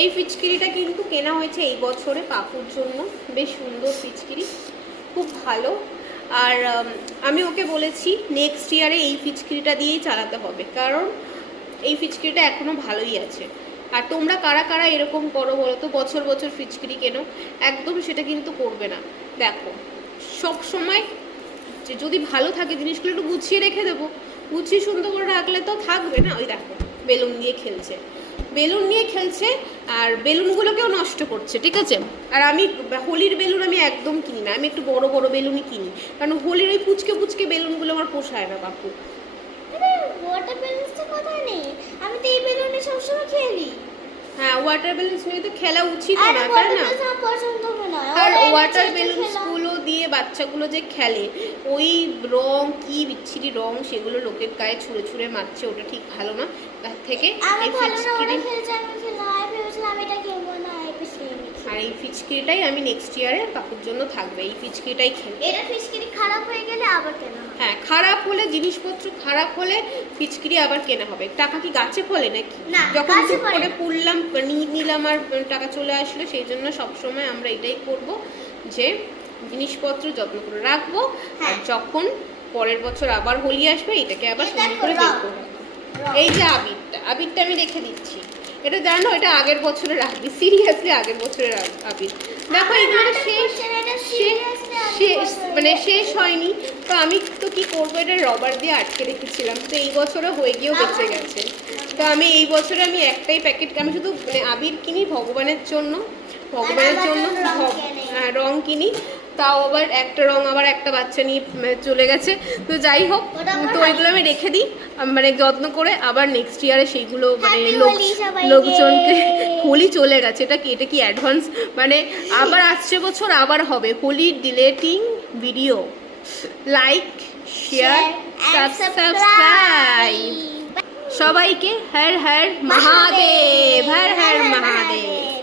এই ফিচকিরিটা কিন্তু কেনা হয়েছে এই বছরে পাপুর জন্য, বেশ সুন্দর ফিচকিরি, খুব ভালো। আর আমি ওকে বলেছি নেক্সট ইয়ারে এই ফিচকিরিটা দিয়েই চালাতে হবে, কারণ এই ফিচকিরিটা এখনও ভালোই আছে। আর তোমরা কারা কারা এরকম করো বলো তো, বছর বছর ফিচকিরি কেনো? একদম সেটা কিন্তু করবে না। দেখো সব সময় যদি ভালো থাকে জিনিসগুলো একটু গুছিয়ে রেখে দেবো, গুছিয়ে সুন্দর করে রাখলে তো থাকবে না। ওই দেখো বেলুন নিয়ে খেলছে, বেলুন নিয়ে খেলছে আর বেলুনগুলোকেও নষ্ট করছে, ঠিক আছে। আর আমি হোলির বেলুন আমি একদম কিনি না, আমি একটু বড় বড় বেলুনই কিনি, কারণ হোলির ওই পুচকে পুচকে বেলুনগুলো আমার পোষায় না বাপু। ওয়াটার বেলুনসটা কোথায় নেই? আমি তো এই বেলুনে সবসময় খেলি। হ্যাঁ, ওয়াটার বেলুনস নিয়ে তো খেলা উচিত না, তাই না? আর ওয়াটার বেলুনস গুলো দিয়ে বাচ্চাগুলো যে খেলে, ওই রং কি বিচ্ছিরি রং, সেগুলো লোকের গায়ে ছুঁড়ে ছুঁড়ে মারছে, ওটা ঠিক ভালো না। তার থেকে এই ফিচকিরি, আর এই ফিচকিরিটাই আমি নেক্সট ইয়ারে পাপুর জন্য থাকবে, এই ফিচকিরিটাই খেলবো। এটা ফিচকিরি খারাপ হয়ে গেলে আবার কেনা হবে। হ্যাঁ, খারাপ হলে, জিনিসপত্র খারাপ হলে ফিচকিরি আবার কেনা হবে। টাকা কি গাছে ফলে নাকি? যখন চুপ করে পুড়লাম নিলাম আর টাকা চলে আসলো, সেই জন্য সবসময় আমরা এটাই করব যে জিনিসপত্র যত্ন করে রাখবো। আর যখন পরের বছর আবার হোলি আসবে, এটাকে আবার সুন্দর করে বের করবো। এই যে আবিরটা আমি রেখে দিচ্ছি, এটা জানো এটা আগের বছরের আবির, সিরিয়াসলি আগের বছরের আবির। দেখো এগুলো মানে শেষ হয়নি, তো আমি তো কি করবো, এটা রবার দিয়ে আটকে রেখেছিলাম, তো এই বছরও হয়ে গিয়েও বেঁচে গেছে। তো আমি এই বছরে আমি একটাই প্যাকেট, আমি শুধু মানে আবির কিনি ভগবানের জন্য রং কিনি, তাও আবার একটা রং আবার একটা বাচ্চা নিয়ে চলে গেছে। তো যাই হোক, তো ওইগুলো আমি রেখে দিই মানে যত্ন করে, আবার নেক্সট ইয়ারে সেইগুলো মানে লোকজনকে, হোলি চলে গেছে, এটা কি অ্যাডভান্স, মানে আবার আসছে বছর আবার হবে হোলি deleting video. Like, share, subscribe. সবাইকে হর হর মহাদেব, হর হর মহাদেব।